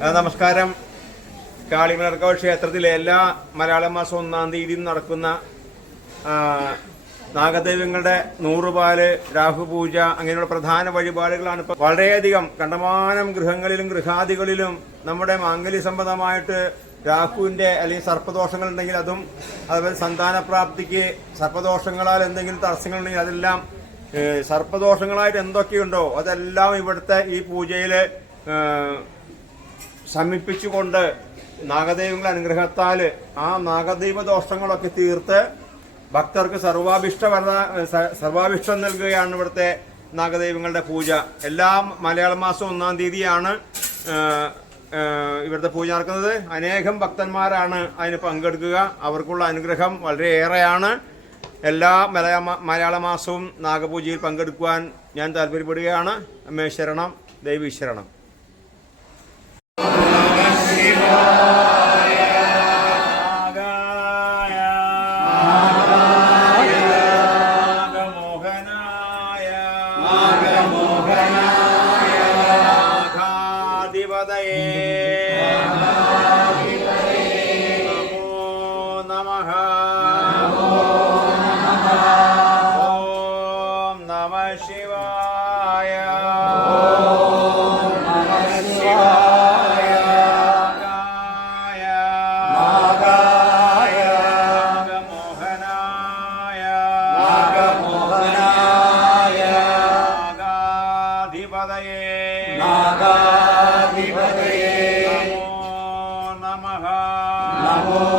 നമസ്കാരം. കാളിമലർക്കാവ് ക്ഷേത്രത്തിലെ എല്ലാ മലയാള മാസം ഒന്നാം തീയതി നടക്കുന്ന നാഗദൈവങ്ങളുടെ നൂറുപാൽ രാഹുപൂജ അങ്ങനെയുള്ള പ്രധാന വഴിപാടുകളാണ് ഇപ്പൊ വളരെയധികം കണ്ടമാനം ഗൃഹങ്ങളിലും ഗൃഹാദികളിലും നമ്മുടെ മാംഗല്യ സംബന്ധമായിട്ട് രാഹുവിന്റെ അല്ലെങ്കിൽ സർപ്പദോഷങ്ങൾ ഉണ്ടെങ്കിൽ അതും അതുപോലെ സന്താനപ്രാപ്തിക്ക് സർപ്പദോഷങ്ങളാൽ എന്തെങ്കിലും തടസ്സങ്ങൾ ഉണ്ടെങ്കിൽ അതെല്ലാം സർപ്പദോഷങ്ങളായിട്ട് എന്തൊക്കെയുണ്ടോ അതെല്ലാം ഇവിടുത്തെ ഈ പൂജയിൽ ഏ, ശമിപ്പിച്ചുകൊണ്ട് നാഗദൈവങ്ങളെ അനുഗ്രഹത്താൽ ആ നാഗദൈവ ദോഷങ്ങളൊക്കെ തീർത്ത് ഭക്തർക്ക് സർവാഭിഷ്ട സർവാഭിഷ്ടം നൽകുകയാണ് ഇവിടുത്തെ നാഗദൈവങ്ങളുടെ പൂജ. എല്ലാ മലയാള മാസം ഒന്നാം തീയതിയാണ് ഇവിടുത്തെ പൂജ നടക്കുന്നത്. അനേകം ഭക്തന്മാരാണ് അതിന് പങ്കെടുക്കുക. അവർക്കുള്ള അനുഗ്രഹം വളരെയേറെയാണ് എല്ലാ മലയാള മലയാള മാസവും നാഗപൂജയിൽ പങ്കെടുക്കുവാൻ ഞാൻ താല്പര്യപ്പെടുകയാണ്. അമ്മേ ശരണം ദൈവീ ശരണം. ಶಿವದಯೇ Nagamohanaya Nagamohanaya Nagadhipadaye Nagadhipadaye Yeah.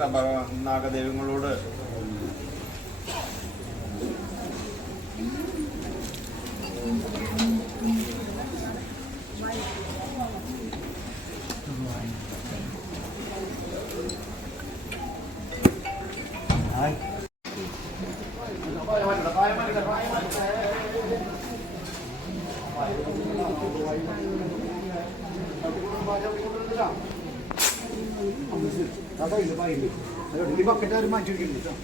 ബഹുമാനപ്പെട്ട നാഗദൈവങ്ങളോട് Thank you. എന്നിട്ട് തൊഴിലാട്ട നാഗദൈവങ്ങളോട് ഈ ബക്കറ്റ് അവർ മാറ്റി വെക്കുന്നുണ്ട് കേട്ടോ